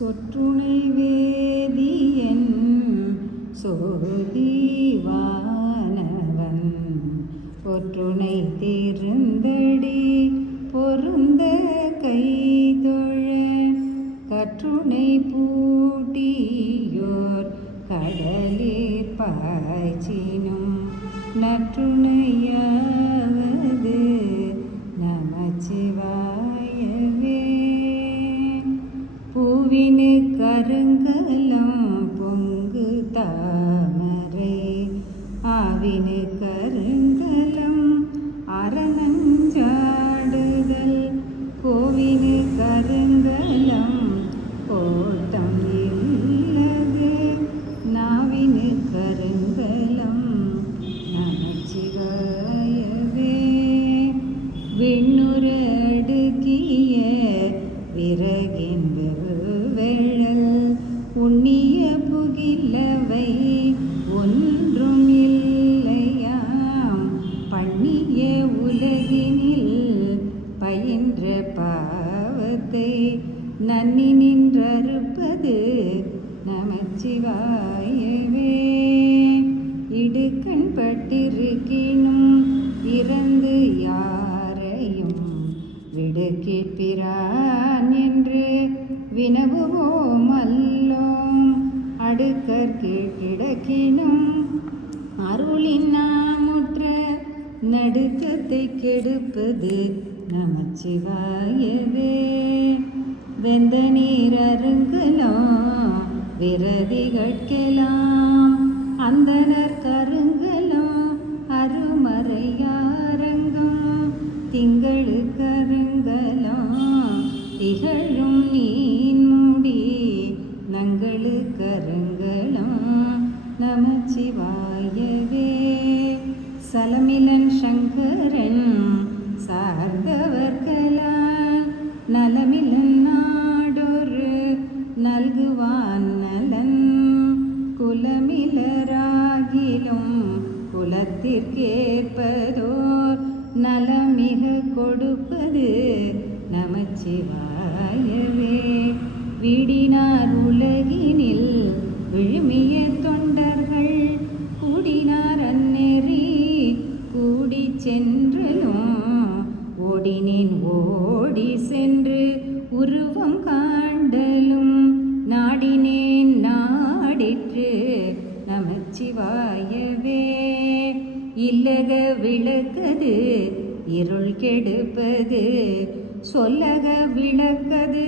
சொற்றுணை வேதியன் சோதிவானவன் பொற்றுணை திருந்தடி பொருந்த கைதொழ கற்றுணை பூட்டியோர் கடலிற் பாய்ச்சினும் நற்றுணையாவது நமச்சிவாயவே. பூவினு கருங்கலம் பொங்கு தாமரை ஆவினு கருங்கலம் அரணஞ்சாடுதல் கோவினு கருங்கலம் கோட்டம் இல்லது நாவினு கருங்கலம் நமச்சிவாயவே. விண்ணுற அடுக்கிய விறகின் வெள்ளல் உண்ணிய புகிலவை ஒன்றும் இல்லையாம் பண்ணிய உலகினில் பயின்ற பாவத்தை நன்னி நின்றறுப்பது நமச்சிவாயவே. இடுக்கண் பட்டிருக்கினும் இறந்து யாரையும் விடுக்கிற்பிரான் என்று வினவுவோம் அல்லோம். அடுக்கற்கீழ் கிடக்கினும் அருளின் நாமுற்ற நடுக்கத்தை கெடுப்பது நமச்சிவாயவே. வெந்த நீர் அருங்கலாம் விரதிகட்கெல்லாம் அந்தனர் கருங்கலாம் அருமறையாரங்கம் திங்களு கருங்கலாம் திகழும் நீன்முடி நங்களு கருங்கலாம் நமச்சிவாயவே. சலமிலன் சங்கரன் சார்ந்தவர்களால் நலமிலன் நாடொரு நல்குவான் நலன் குலமிலராகிலும் குலத்திற்கேற்பதோர் நலமிக கொடுப்பது நமச்சிவாயவே. வீடினார் உலகினில் விழுமிய தொண்டர்கள் கூடினார் அந்நெறி கூடி சென்றலும் ஓடினேன் ஓடி சென்று உருவம் காண்டலும் நாடினேன் நாடிற்று நமச்சிவாயவே. இல்லக விளக்கது இருள் கெடுப்பது சொல்லக விளக்கது